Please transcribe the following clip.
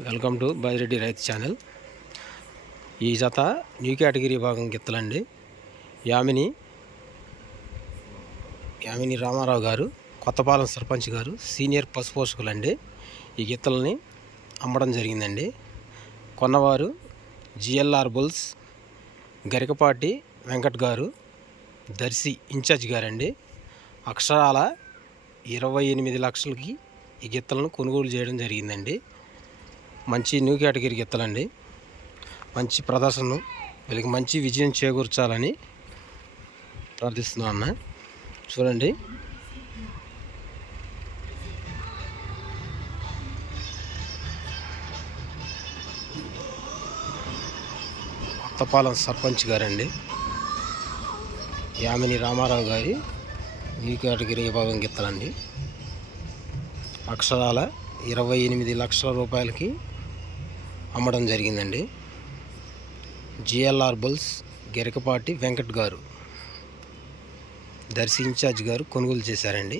Welcome to Bajireddy రైతు channel. ఈ జత న్యూ కేటగిరీ భాగం గిత్తలండి. యామిని యామిని రామారావు గారు కొత్తపాలెం సర్పంచ్ గారు సీనియర్ పశు పోషకులండి. ఈ గిత్తలని అమ్మడం జరిగిందండి. కొన్నవారు GLR bulls Garikapati Venkat garu Darsi incharge గారండి. అక్షరాల ఇరవై ఎనిమిది లక్షలకి ఈ గిత్తలను కొనుగోలు చేయడం జరిగిందండి. మంచి న్యూ కేటగిరీకి ఎత్తాలండి. మంచి ప్రదర్శన వీళ్ళకి మంచి విజయం చేకూర్చాలని ప్రార్థిస్తున్నాను అన్న. చూడండి. కొత్తపాలెం సర్పంచ్ గారండి. యామిని రామారావు గారి న్యూ కేటగిరీ విభాగం గిత్తలండి అక్షరాల ఇరవై ఎనిమిది లక్షల రూపాయలకి అమ్మడం జరిగిందండి. GLR bulls గెరకపాటి Venkat garu Darsi incharge గారు కొనుగోలు చేశారండి.